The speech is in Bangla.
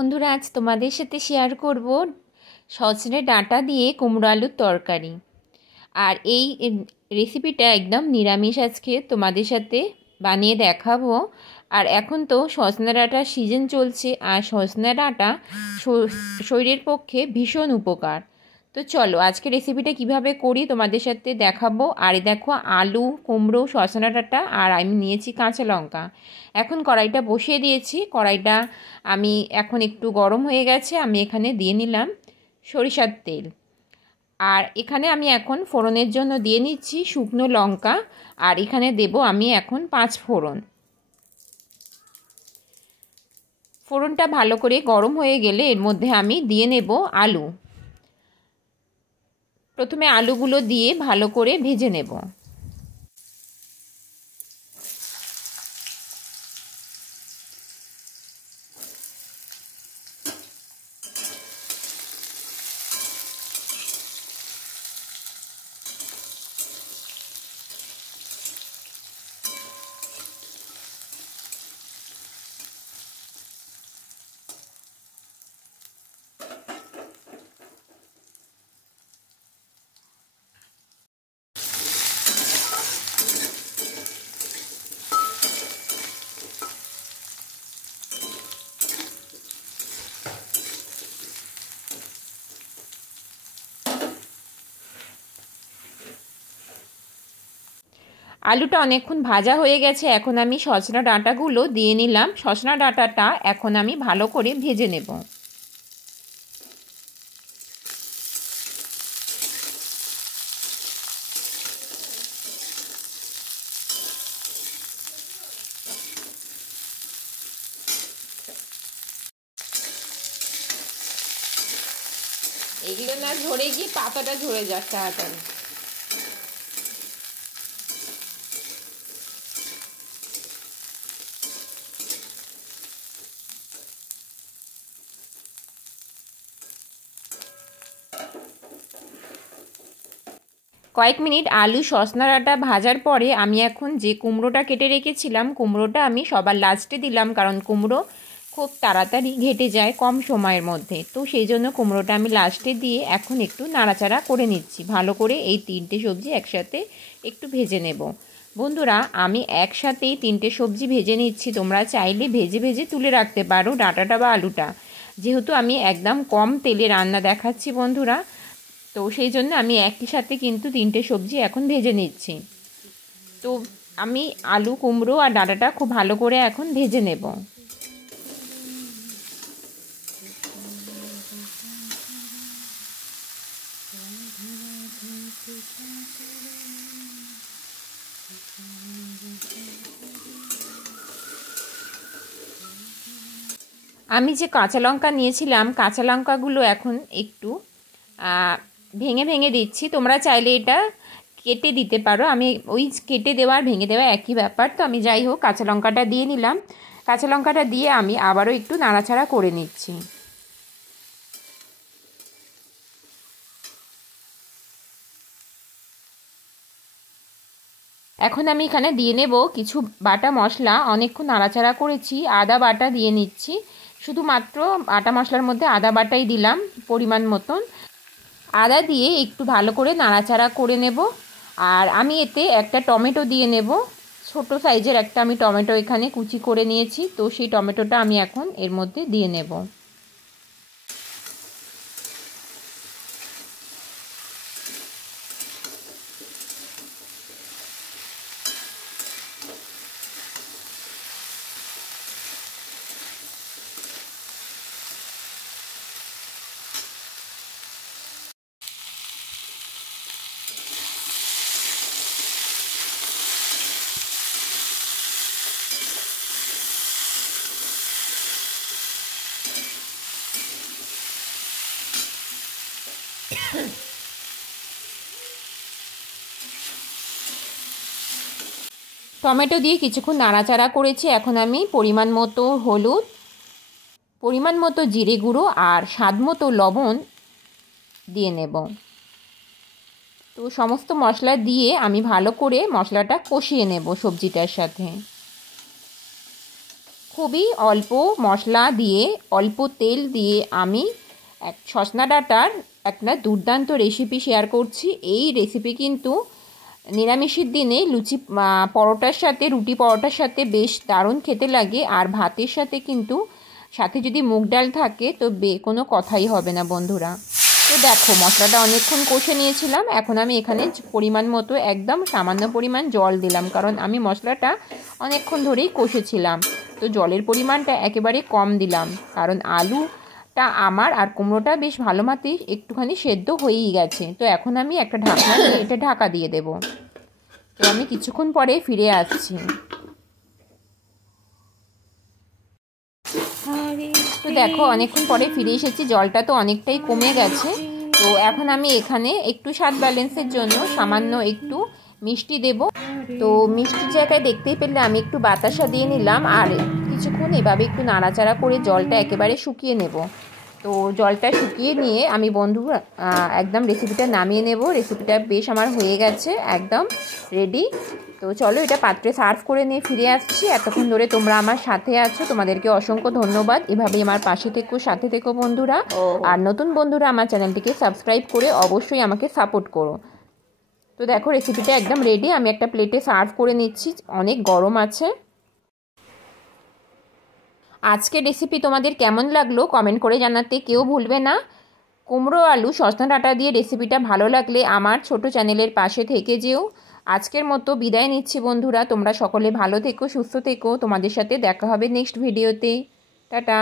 বন্ধুরা আজ তোমাদের সাথে শেয়ার করব সজনে ডাঁটা দিয়ে কুমড়ো আলুর তরকারি। আর এই রেসিপিটা একদম নিরামিষ আজকে তোমাদের সাথে বানিয়ে দেখাবো। আর এখন তো সজনে ডাঁটার সিজন চলছে, আর সজনে ডাঁটা শরীরের পক্ষে ভীষণ উপকার। তো চলো আজকে রেসিপিটা কিভাবে করি তোমাদের সাথে দেখাবো। আর দেখো আলু, কুমড়ো, সজনে ডাঁটা আর আমি নিয়েছি কাঁচা লঙ্কা। এখন কড়াইটা বসিয়ে দিয়েছি। কড়াইটা আমি এখন একটু গরম হয়ে গেছে, আমি এখানে দিয়ে নিলাম সরিষার তেল। আর এখানে আমি এখন ফোড়নের জন্য দিয়ে নিচ্ছি শুকনো লঙ্কা, আর এখানে দেব আমি এখন 5 ফোড়ন। ফোড়নটা ভালো করে গরম হয়ে গেলে এর মধ্যে আমি দিয়ে নেব আলু। প্রথমে আলুগুলো দিয়ে ভালো করে ভেজে নেব। আলুটা অনেকক্ষণ ভাজা হয়ে গেছে, এখন আমি সজনা ডাঁটাগুলো দিয়ে নিলাম। সজনা ডাঁটাটা এখন আমি ভালো করে ভেজে নেব। এগুলো না ঝরে গিয়ে পাতাটা ঝরে যাচ্ছে তাড়াতাড়ি। কয়েক মিনিট আলু সজনা ডাঁটা ভাজার পরে আমি এখন যে কুমড়োটা কেটে রেখেছিলাম, কুমড়োটা আমি সবার লাস্টে দিলাম, কারণ কুমড়ো খুব তাড়াতাড়ি ঘেটে যায় কম সময়ের মধ্যে। তো সেই জন্য কুমড়োটা আমি লাস্টে দিয়ে এখন একটু নাড়াচাড়া করে নিচ্ছি। ভালো করে এই 3টে সবজি একসাথে একটু ভেজে নেব। বন্ধুরা আমি একসাথেই 3টে সবজি ভেজে নিচ্ছি, তোমরা চাইলে ভেজে ভেজে তুলে রাখতে পারো ডাঁটাটা বা আলুটা। যেহেতু আমি একদম কম তেলে রান্না দেখাচ্ছি বন্ধুরা, তো সেই জন্য আমি একই সাথে কিন্তু 3টে সবজি এখন ভেজে নিচ্ছি। তো আমি আলু, কুমড়ো আর ডাঁটাটা খুব ভালো করে এখন ভেজে নেব। আমি যে কাঁচা লঙ্কা নিয়েছিলাম, কাঁচা লঙ্কাগুলো এখন একটু ভেঙে ভেঙে দিচ্ছি। তোমরা চাইলে এটা কেটে দিতে পারো, আমি ওই কেটে দেওয়া আর ভেঙে দেওয়া একই ব্যাপার। তো আমি যাই হোক কাঁচা লঙ্কাটা দিয়ে নিলাম। কাঁচা লঙ্কাটা দিয়ে আমি আবারও একটু নাড়াচাড়া করে নিচ্ছি। এখন আমি এখানে দিয়ে নেব কিছু বাটা মশলা। অনেকক্ষণ নাড়াচাড়া করেছি, আদা বাটা দিয়ে নিচ্ছি। শুধুমাত্র বাটা মশলার মধ্যে আদা বাটাই দিলাম পরিমাণ মতন। আদা দিয়ে একটু ভালো করে নাড়াচাড়া করে নেব। আর আমি এতে একটা টমেটো দিয়ে নেব। ছোট সাইজের একটা আমি টমেটো এখানে কুচি করে নিয়েছি, তো সেই টমেটোটা আমি এখন এর মধ্যে দিয়ে নেব। টমেটো দিয়ে কিছুক্ষণ নাড়াচাড়া করেছি। এখন আমি পরিমাণ মতো হলুদ, পরিমাণ মতো জিরে গুঁড়ো আর স্বাদ মতো লবণ দিয়ে নেব। তো সমস্ত মশলা দিয়ে আমি ভালো করে মশলাটা কষিয়ে নেব সবজিটার সাথে। খুবই অল্প মশলা দিয়ে অল্প তেল দিয়ে আমি সজনা ডাঁটার একটা দুর্দান্ত রেসিপি শেয়ার করছি। এই রেসিপি কিন্তু নিরামিষের দিনে লুচি পরোটার সাথে, রুটি পরোটার সাথে বেশ দারুণ খেতে লাগে। আর ভাতের সাথে কিন্তু সাথে যদি মুগ ডাল থাকে তো কোনো কথাই হবে না বন্ধুরা। তো দেখো মশলাটা অনেকক্ষণ কষে নিয়েছিলাম। এখন আমি এখানে পরিমাণ মতো একদম সামান্য পরিমাণ জল দিলাম, কারণ আমি মশলাটা অনেকক্ষণ ধরেই কষেছিলাম। তো জলের পরিমাণটা একেবারে কম দিলাম, কারণ আলুটা আমার আর কুমড়োটা বেশ ভালো মতোই একটুখানি সেদ্ধ হয়েই গেছে। তো এখন আমি একটা ঢাকনা দিয়ে এটা ঢাকা দিয়ে দেব। তো আমি কিছুক্ষণ পরে ফিরে আসছি। তো দেখো অনেকক্ষণ পরে ফিরে এসেছি, জলটা তো অনেকটাই কমে গেছে। তো এখন আমি এখানে একটু স্বাদ ব্যালেন্সের জন্য সামান্য একটু মিষ্টি দেব। তো মিষ্টির জায়গায় দেখতেই পেলে আমি একটু বাতাসা দিয়ে নিলাম, আর কিছুক্ষণ এভাবে একটু নাড়াচাড়া করে জলটা একেবারে শুকিয়ে নেব। তো জলটা শুকিয়ে নিয়ে আমি বন্ধু একদম রেসিপিটা নামিয়ে নেব। রেসিপিটা বেশ আমার হয়ে গেছে, একদম রেডি। তো চলো এটা পাত্রে সার্ভ করে নিয়ে ফিরে আসছি। এতক্ষণ ধরে তোমরা আমার সাথে আছো, তোমাদেরকে অসংখ্য ধন্যবাদ। এভাবেই আমার পাশে থেকো, সাথে থেকো বন্ধুরা। আর নতুন বন্ধুরা আমার চ্যানেলটিকে সাবস্ক্রাইব করে অবশ্যই আমাকে সাপোর্ট করো। তো দেখো রেসিপিটা একদম রেডি, আমি একটা প্লেটে সার্ভ করে নিচ্ছি, অনেক গরম আছে। আজকের রেসিপি তোমাদের কেমন লাগলো কমেন্ট করে জানাতে কেউ ভুলবে না। কুমড়ো আলু সজনা ডাঁটা দিয়ে রেসিপিটা ভালো লাগলে আমার ছোট চ্যানেলের পাশে থেকে যেও। আজকের মতো বিদায় নিচ্ছি বন্ধুরা, তোমরা সকলে ভালো থেকো, সুস্থ থেকো। তোমাদের সাথে দেখা হবে নেক্সট ভিডিওতে। টাটা।